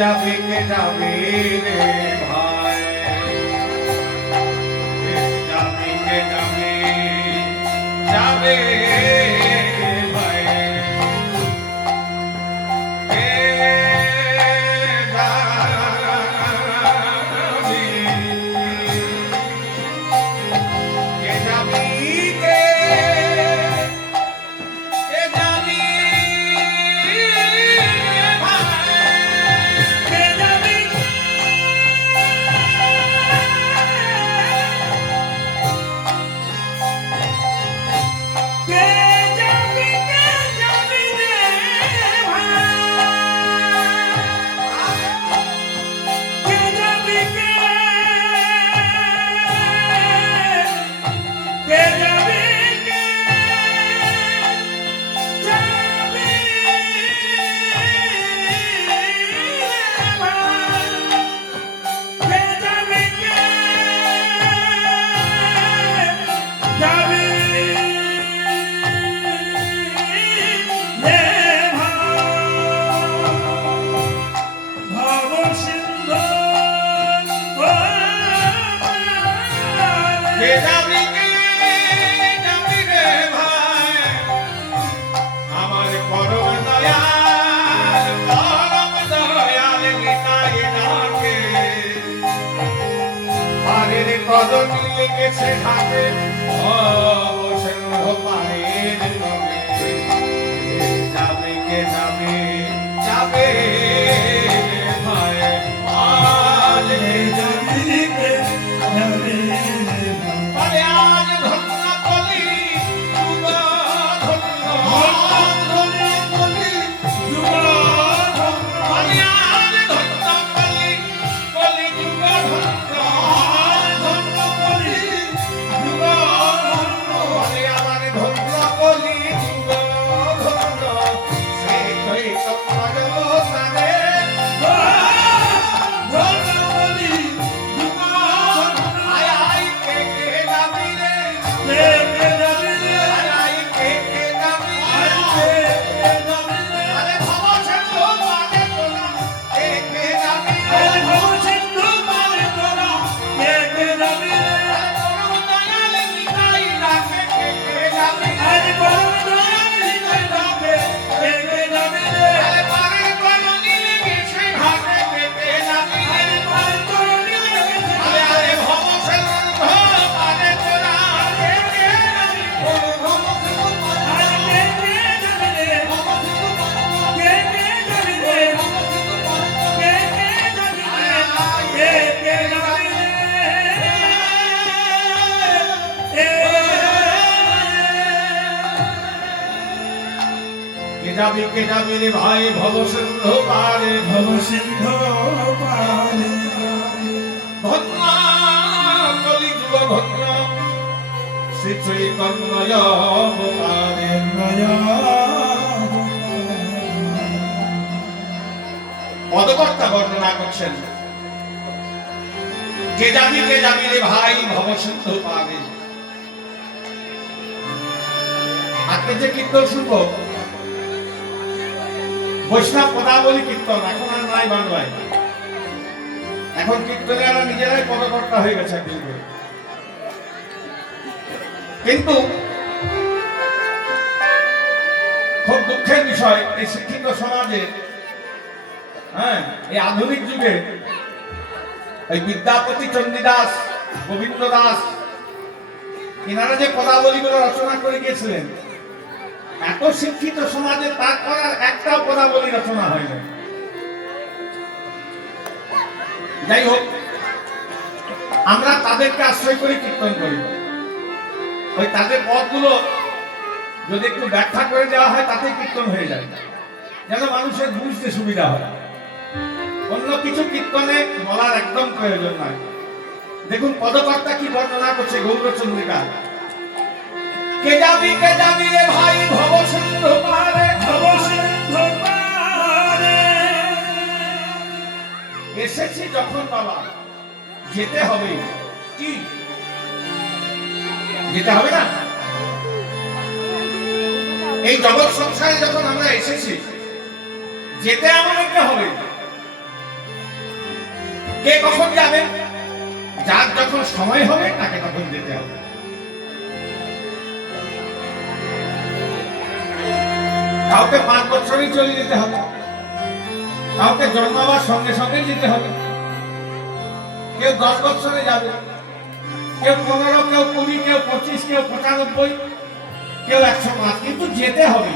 যাবে রে ভাই, কে যাবে ভাই, কে যাবে, গেছে ঘাটে অবসর পায়ের তবে, যাবে কে যাবে ভাই, আজ যাবে কে যাবে ভাই, আজ ধন্য কলি যুগ ধন্য, কলি যুগ ধন্য, আজ ধন্য কলি যুগ ধন্য, কে যাবে রে ভাই, ভবসিন্ধু পারে, ভবসিন্ধু পারে, ধন্য কলি যুগ ধন্য, শ্রী চৈতন্য অবতারে, পদকর্তা বর্ণনা করছেন, কে যাবি রে ভাই, ভবসিন্ধু পারে। আজকে যে কীর্তন শুনব বৈষ্ণব পদাবলী কীর্তন, এখন আর নাই বাংলায়, এখন কীর্তনীরা নিজেরাই পদকর্তা হয়ে গেছে। কিন্তু খুব দুঃখের বিষয়, এই শিক্ষিত সমাজে, এই আধুনিক যুগে এই বিদ্যাপতি চণ্ডীদাস, গোবিন্দ দাস, এনারা যে পদাবলীগুলো রচনা করে গিয়েছিলেন, এত শিক্ষিত সমাজে তারপর আর একটা পদাবলী রচনা হয় না। যাই হোক, আমরা তাদেরকে আশ্রয় করে কীর্তন করি, ওই তাদের পদগুলো যদি একটু ব্যাখ্যা করে দেওয়া হয় তাতে কীর্তন হয়ে যায়, যেন মানুষের বুঝতে সুবিধা হয়। অন্য কিছু কীর্তনে বলার একদম প্রয়োজন নাই। দেখুন পদকর্তা কি বর্ণনা করছে গৌরচন্দ্রিকা, কে যাবি রে ভাই, ভবসিন্ধু পারে, ভবসিন্ধু পারে। এসেছি যখন বাবা, যেতে হবে, কি যেতে হবে না? এই জগৎ সংসারে যখন আমরা এসেছি, যেতে আমাদেরকে হবে। কে কখন যাবে? যার যখন সময় হবে তাকে তখন যেতে হবে। কাউকে 5 বছরই চলে যেতে হবে, কাউকে জন্মাবার সঙ্গে সঙ্গে যেতে হবে, কেউ 10 বছরে যাবে, কেউ 15, কেউ 20, কেউ 25, কেউ 95, কেউ 105, কিন্তু যেতে হবে।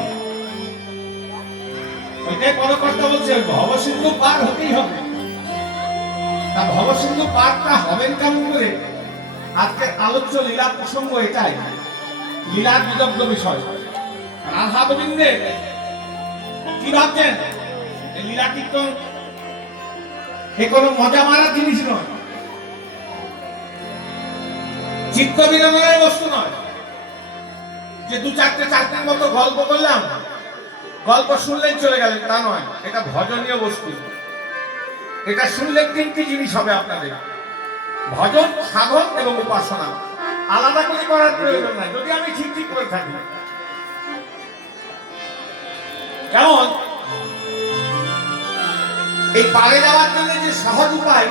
ওইটাই পরকর্তা বলছে ভবসিন্ধু পার হতেই হবে। তা ভবসিন্ধু পারটা হবেন কেমন করে? আজকের আলোচ্য লীলা প্রসঙ্গ এটাই, লীলার বিদগ্ধ বিষয়। রাধা গোবিন্দের কি ভাবছেন? এই লীলা কীর্তন এ কোনো মজা মারার জিনিস নয়, চিত্ত বিনোদনের বস্তু নয়, যে 2-4 মতো গল্প করলাম, গল্প শুনলেই চলে গেলেন, তা নয়। এটা ভজনীয় বস্তু। এটা শুনলে 3টি জিনিস হবে আপনাদের: ভজন, সাধন এবং উপাসনা। আলাদা করে করার প্রয়োজন নাই, যদি আমি ঠিক করে থাকি। যেমন এই পারে যাওয়ার জন্য যে সহজ উপায়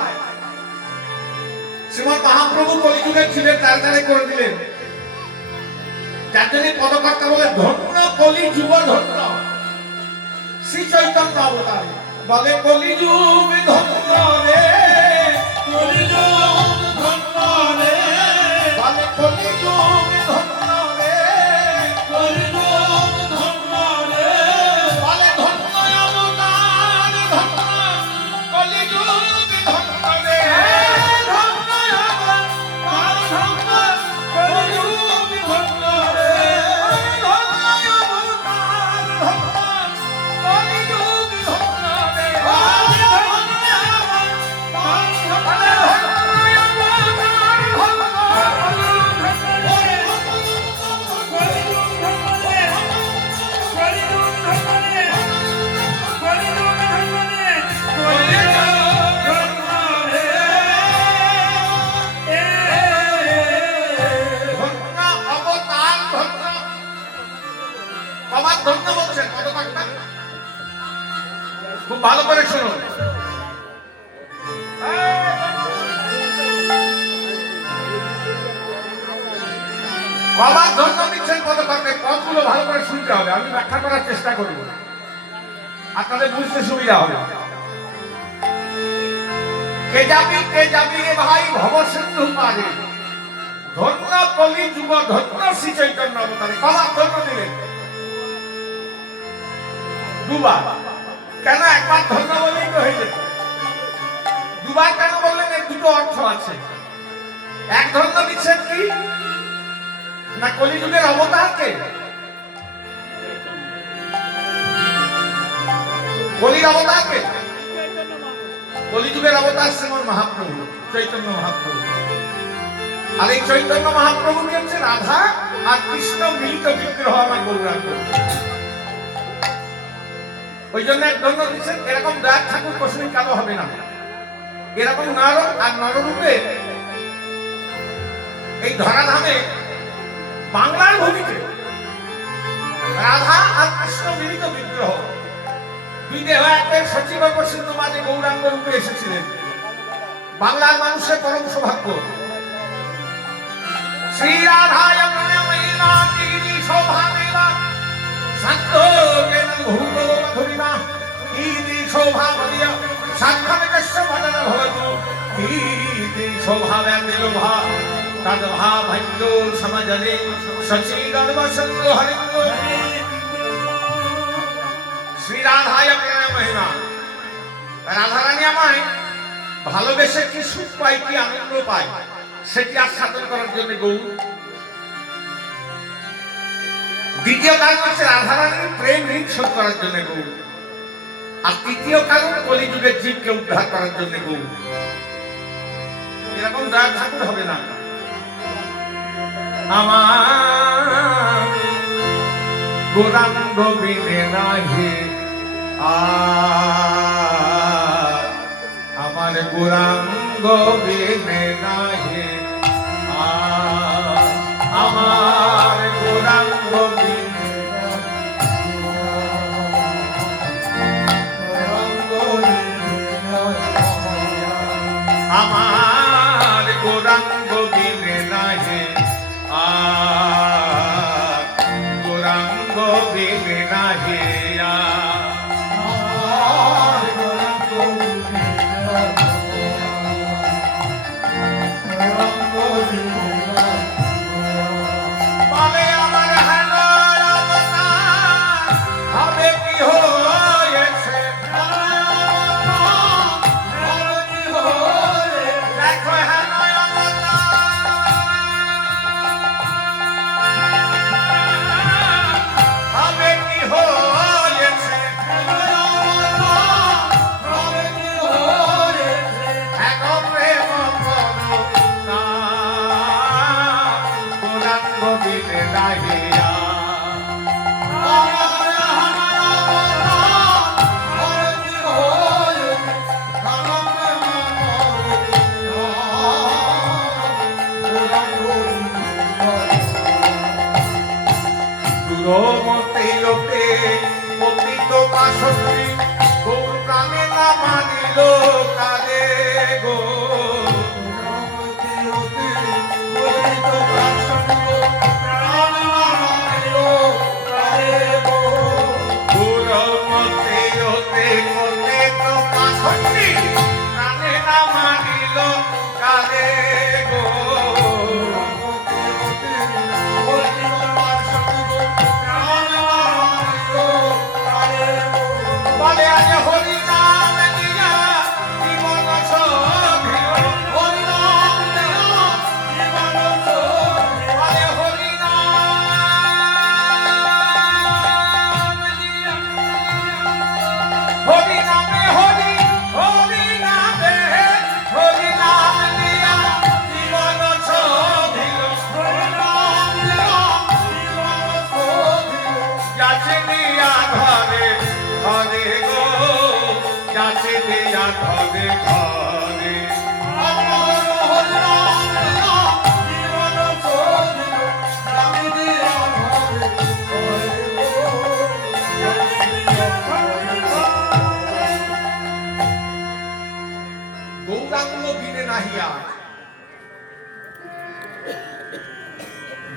শ্রীমৎ মহাপ্রভু কলিযুগের ছিলেন, তার দ্বারা করে দিলেন। যার জন্য পদকর্তা বলে ধন্য কলিযুগ ধন্য শ্রী চৈতন্য অবতার। বলে কলিযুগ ধন্য রে, কলিযুগ ধন্য রে, বলে কলিযুগ ধন্য রে, কলিযুগ ধন্য রে, বলে ধন্য অবতার ধন্য কলিযুগ ধন্য রে, ধন্য অবতার ধন্য কলিযুগ ধন্য রে, ধন্য অবতার ধন্য কলিযুগ ধন্য রে, ধন্য বলছেন পদকর্তা। খুব ভালো করে শুনুন। বাবার ধন্য দিচ্ছেন পদকর্তা। পদগুলো ভালো করে শুনতে হবে, আমি ব্যাখ্যা করার চেষ্টা করব, আপনাদের বুঝতে সুবিধা হবে। কে যাবি রে ভাই ভবসিন্ধু পারে, ধন্য কলিযুগ ধন্য শ্রী চৈতন্য অবতারে। বাবার ধন্য দিলেন 2বার। কেন? একবার ধন্য বলেই তো হয়ে যেত। 2বার কেন বললেন? এর 2টো অর্থ আছে। এক ধন্য দিচ্ছেন কি না কলিযুগের অবতারকে, কলির অবতারকে। কলিযুগের অবতার শ্রীমৎ মহাপ্রভু চৈতন্য মহাপ্রভু। আর এই চৈতন্য মহাপ্রভুকে হচ্ছে রাধা আর কৃষ্ণ মিলিত বিগ্রহ আমার গৌরাঙ্গ। ওই জন্য এক ধন্য দিচ্ছেন। এরকম দয়ার ঠাকুর কোশমিক কালো হবে না। এরকম নর আর নররূপে এই ধরাধামে বাংলার ভূমিতে রাধা আর কৃষ্ণ মিলিত বিগ্রহ, 2 দেহ একের সচিব প্রসিদ্ধ মাঝে গৌরাঙ্গ রূপে এসেছিলেন। বাংলার মানুষের পরম সৌভাগ্য। শ্রী রাধায় প্রেমীনা তিরি শোভামেলা শান্ত জ্ঞান ভূত মধুরিমা তিরি শোভামদিয়া সাক্ষাৎ মদন ভবতু তিরি শোভাব্যালোভা তদ্ভা ভৈন্য সমাজনে সচিদন বসন্ত হরিন্দ। শ্রী রাধায় প্রেমীনা, রাধারানী আমায় ভালোবেসে কি সুখ পায়, কি আনন্দ পায়, সেটি আস্বাদন করার জন্য গৌর। দ্বিতীয় কারণ হচ্ছে রাধারানীর প্রেম ঋণ শোধ করার জন্য গৌর। আর তৃতীয় কারণ কলিযুগের জীবকে উদ্ধার করার জন্য গৌর। এরকম দয়ার ঠাকুর হবে না। আমার গৌরাঙ্গ বিনে নাহি আমার গৌরাঙ্গ বিনে নাহি আমার গৌরাঙ্গ বিনে বিনে নাহিয়া মতে লোকে পতিত বাসন্তী গৌর প্রাণে না মানিল কালে গো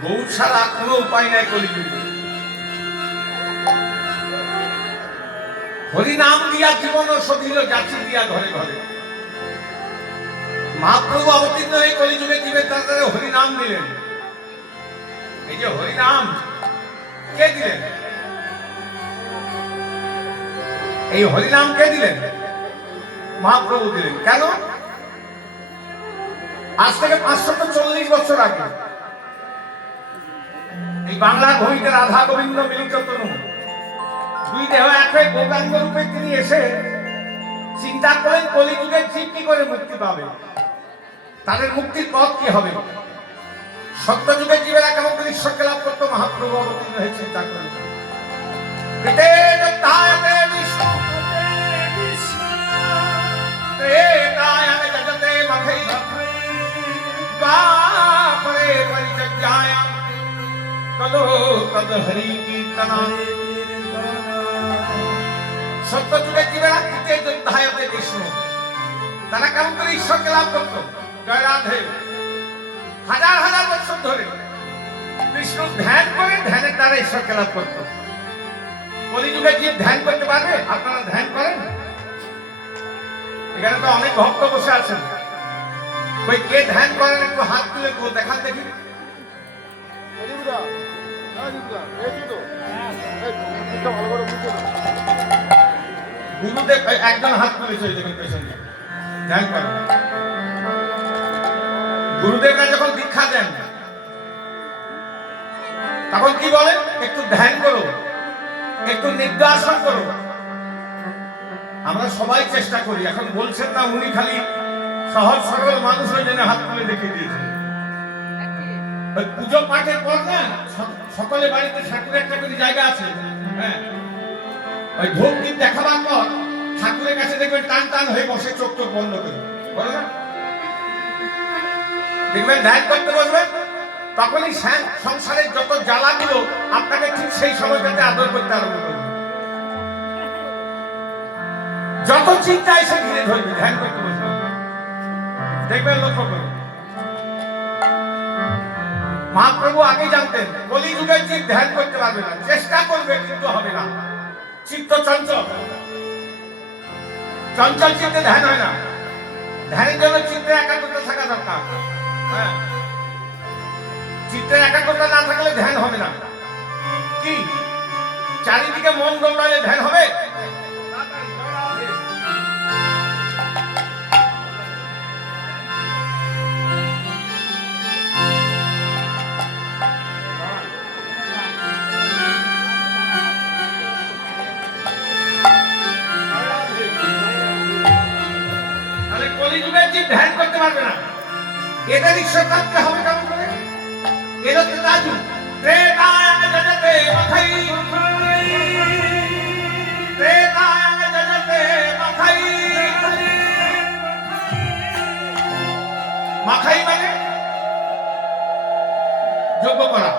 গৌর ছাড়া কোনো উপায় নাই কলিযুগে। হরিনাম দিয়া জীবন সধিল যাচি দিয়া ঘরে ঘরে। মহাপ্রভু অবতীর্ণ হয়ে কলিযুগে জীবের দ্বারা হরিনাম দিলেন। এই যে হরিনাম কে দিলেন? এই হরিনাম কে দিলেন? মহাপ্রভু দিলেন। কেন? আজ থেকে 540 বছর আগে এই বাংলার ভূমিতে রাধা গোবিন্দ মিলিত তনু দুই দেহ এক হয়ে গৌরাঙ্গ রূপে তিনি এসে চিন্তা করেন কলিযুগের জীব কি করে মুক্তি পাবে, তাদের মুক্তির পথ কি হবে। সত্যযুগের জীবেরা কেমন করে ঈশ্বরকে লাভ করতো, মহাপ্রভু অবতীর্ণ হয়ে চিন্তা করেন। সত্যযুগের জীবেরা যোদ্ধায়তে বিষ্ণু, তারা কেমন করে ঈশ্বরকে লাভ করতো। জয় রাধে। হাজার হাজার বছর ধরে বিষ্ণু ধ্যান করে ধ্যানের দ্বারা ঈশ্বরকে লাভ করতো। কলিযুগের জীব ধ্যান করতে পারবে? আপনারা ধ্যান করেন? এখানে তো অনেক ভক্ত বসে আছেন, ওই কে ধ্যান করেন একটু হাত তুলে দেখান দেখি। গুরুদেব একজন হাত তুলেছে ধ্যান করেন। গুরুদেবরা যখন দীক্ষা দেন তখন কি বলেন? একটু ধ্যান করো, একটু নির্দেশন করো। আমরা সবাই চেষ্টা করি। এখন বলছেন না, উনি খালি সহজ সরল মানুষের জন্য হাত তুলে দেখিয়ে দিয়েছেন। পুজো পাঠের পর না সকলে বাড়িতে ঠাকুরের একটা করে জায়গা আছে, হ্যাঁ, ওই ভোগ দিন দেখাবার পর ঠাকুরের কাছে দেখবেন টান টান হয়ে বসে, চোখ চোখ বন্ধ করে, বলে না? দেখবেন ধ্যান করতে বসবেন, তখনই সংসারের যত জ্বালাগুলো আপনাকে ঠিক সেই সময়টাতে আদর করতে আরম্ভ করবে। যত চিন্তা এসে ঘিরে ধরবে, ধ্যান করতে বসবেন, দেখবেন লক্ষ্য করে। মহাপ্রভু আগে জানতেন কলিযুগের জীব ধ্যান করতে পারবে না, চেষ্টা করবে কিন্তু হবে না। চিত্ত চঞ্চল, চঞ্চল চিত্তে ধ্যান হয় না। ধ্যানের জন্য চিত্তে একাগ্রতা থাকা দরকার। হ্যাঁ, চিত্তে একাগ্রতা না থাকলে ধ্যান হবে না। কি চারিদিকে মন দৌড়ালে ধ্যান হবে? ধ্যান করতে পারবে না, এদের ঈশ্বর থাকতে হবে কেমন করে? এরা তো রাজু। মাখাই ত্রেতায় জগতে মাখাই মাখাই মানে যোগ্য করা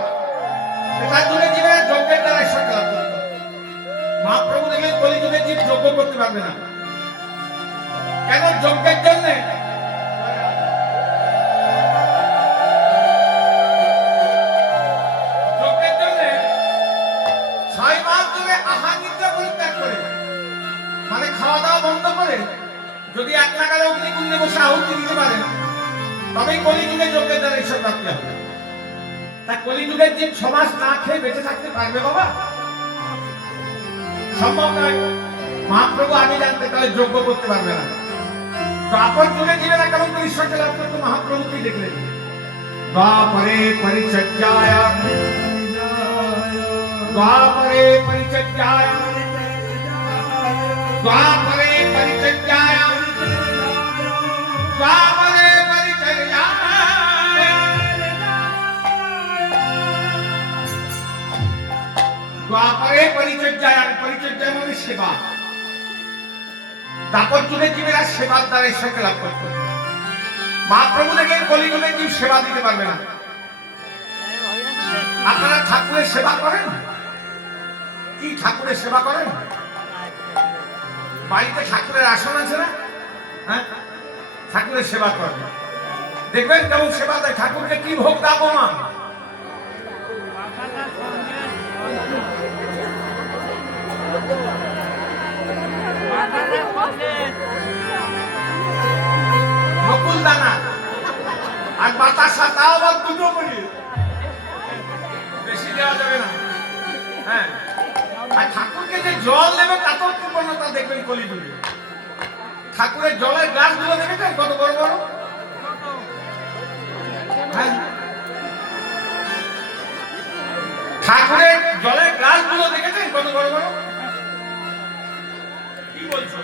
তার জন্য জীবের যজ্ঞের দ্বারা ঈশ্বরকে লাভ করতে হবে। মহাপ্রভু দেখলেন কলিযুগে জীব যজ্ঞ করতে পারবে না। কেন? যজ্ঞের জন্য যজ্ঞের জন্য 6 মাস ধরে আহার নিদ্রা পরিত্যাগ করে মানে খাওয়া দাওয়া বন্ধ করে যদি 1 নাগারে অগ্নিকুণ্ডে বসে আহুতি দিতে পারে তবেই কলিযুগে যজ্ঞের দ্বারা ঈশ্বর প্রাপ্তি হবে। তা কলিযুগের জীব 6 মাস না খেয়ে বেঁচে থাকতে পারবে বাবা? সম্ভব নয়। মহাপ্রভু আগে জানতে তাহলে যোগ্য করতে পারবে না। তো আপন যুগে জীবেরা কেমন করে ঈশ্বরকে লাভ করতো? মহাপ্রভু কি দেখলেন? দ্বাপরে পরিচর্যায় দ্বাপরে পরিচর্যায় দ্বাপরে পরিচর্যায় দ্বাপরে পরিচর্যায় দ্বাপরে পরিচর্যায় পরিচর্যা মানে সেবা। তারপর যুগে জীবেরা সেবার দ্বারা ঈশ্বরকে লাভ করতো। মহাপ্রভু দেখেন কলিযুগে জীব সেবা দিতে পারবে না। আপনারা ঠাকুরের সেবা করেন? কি ঠাকুরের সেবা করেন? বাড়িতে ঠাকুরের আসন আছে না? হ্যাঁ, ঠাকুরের সেবা করেন। দেখবেন কেমন সেবা দেয়। ঠাকুরকে কি ভোগ দাও মা? নকুল দানা আর বাতাসা, তাও আবার দুটো করে, বেশি দেওয়া যাবে না। হ্যাঁ, আর ঠাকুরকে যে জল দেবে তাতেও কৃপণতা দেখবেন কলিযুগে। ঠাকুরের জলের গ্লাস গুলো দেখেছেন কত বড় বড়? হ্যাঁ, ঠাকুরের জলের গ্লাস গুলো দেখেছেন কত বড় বড়? কি বলছো?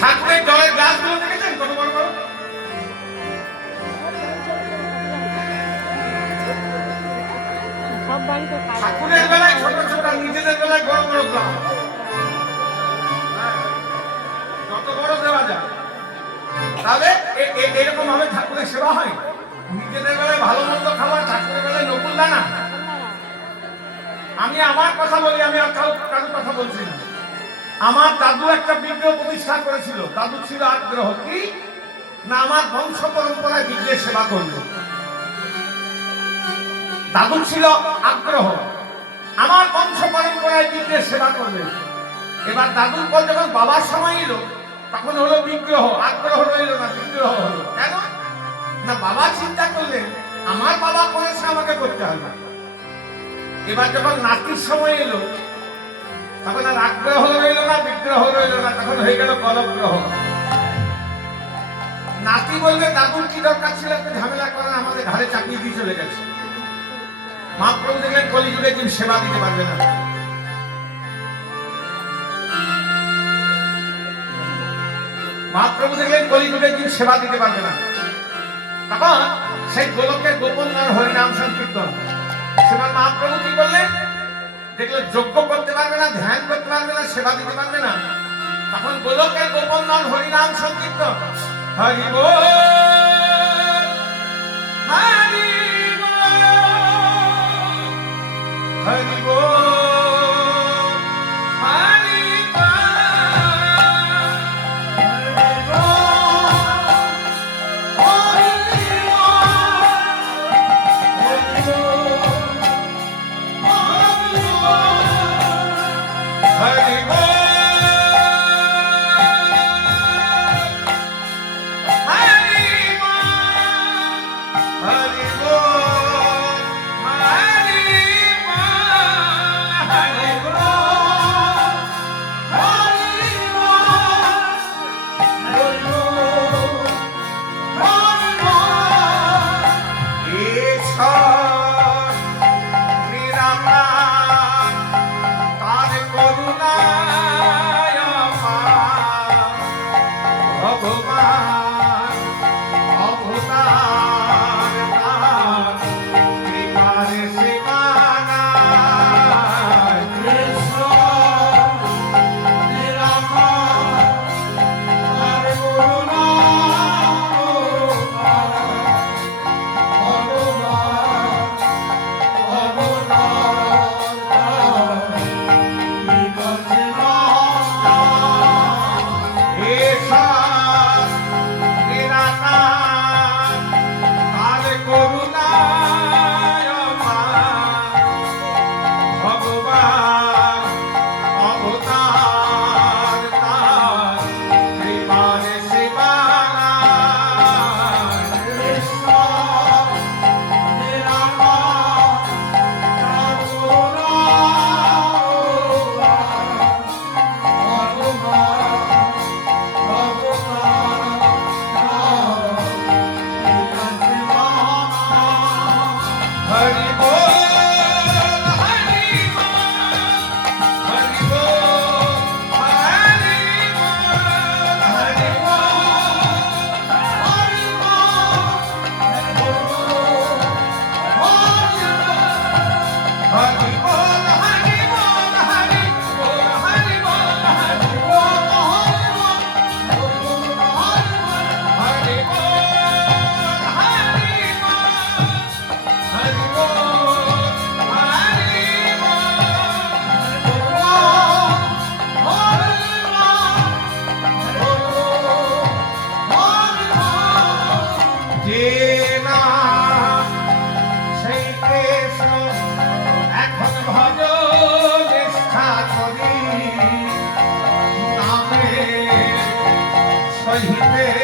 ঠাকুরের জলের গ্লাস গুলো দেখেছেন কত বড় বড়? ঠাকুরের বেলায় ছোট ছোট, নিজেদের বেলায় বড় বড় গ্লাস। যত বড় দেওয়া যায়। তাহলে এরকম ভাবে ঠাকুরের সেবা হয়। নিজেদের বেলায় ভালো মন্দ খাবার, ঠাকুরের বেলায় নকুল দানা। আমি আমার কথা বলি, আমি আর কারোর কথা বলছি না। আমার দাদু একটা বিগ্রহ প্রতিষ্ঠা করেছিল। দাদু ছিল আগ্রহ কি না আমার বংশ পরম্পরায় বিগ্রহের সেবা করবে। দাদু ছিল আগ্রহ আমার বংশ পরম্পরায় বিগ্রহের সেবা করবে। এবার দাদুর পর যখন বাবার সময় এলো তখন হলো বিগ্রহ, আগ্রহ রইল না, বিগ্রহ হলো। কেন না বাবা চিন্তা করলেন আমার বাবা করেছে আমাকে করতে হবে। এবার যখন নাতির সময় এলো তখন আর আগ্রহ রইল না, বিগ্রহ রইল না, তখন হয়ে গেল কলগ্রহ। নাতি বলবে দাদুর কি দরকার ছিল একটা ঝামেলা করেন, আমাদের ঘরে চাপিয়ে দিয়ে চলে গেছে। মহাপ্রভু দেখলেন কলিযুগে জীব সেবা দিতে পারবে না। মহাপ্রভু দেখলেন কলিযুগে জীব সেবা দিতে পারবে না। তখন সেই গোলকের গোপন হরিনাম সংকীর্তন। সেবার মহাপ্রভু কি করলেন? দেখলেন যজ্ঞ করতে পারবে না, ধ্যান করতে পারবে না, সেবা দিতে পারবে না। তখন গোলকের গোপন হরিনাম সংকীর্তন। হরি বল হরি বল হরি বল হরি হরি সহিতে